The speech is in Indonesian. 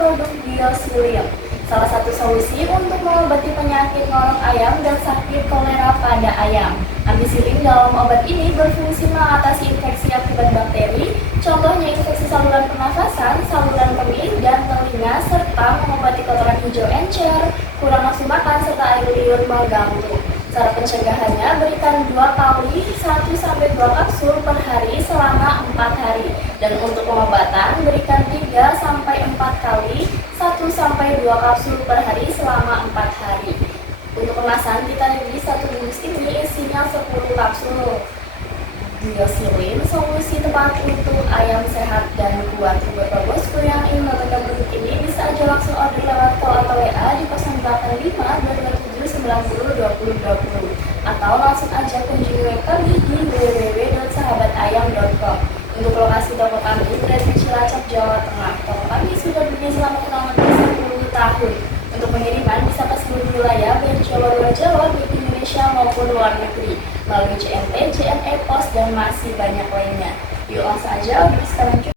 produk Biosilin, salah satu solusi untuk mengobati penyakit ngorok ayam dan sakit kolera pada ayam. Ampicillin dalam obat ini berfungsi mengatasi infeksi akibat bakteri, contohnya infeksi saluran pernafasan, saluran kemih, dan telinga, serta mengobati kotoran hijau encer, kurang nafsu makan, serta air liur menggantung. Cara pencegahannya, berikan 2 kali 1-2 kapsul per hari selama 4 hari. Dan untuk pengobatan, berikan 3-4 kali 1-2 kapsul per hari selama 4 hari. Untuk kemasan, kita beli 1 bungkus ini isinya 10 kapsul Biosilin, solusi tepat untuk ayam sehat dan kuat. Buat bosku yang ingin mendapatkan produk ini, bisa aja langsung order lewat call atau WA di 085-227-90-2020 atau langsung aja kunjungi web kami di www.sahabatayam.com. Untuk lokasi toko kami berada di Cilacap, Jawa Tengah. Toko kami sudah berdiri selama kurang lebih 10 tahun. Untuk pengiriman bisa ke seluruh wilayah, baik luar Jawa, baik Indonesia maupun luar negeri, melalui CNT, JNE, Pos, dan masih banyak lainnya. Yuk langsung aja order sekarang.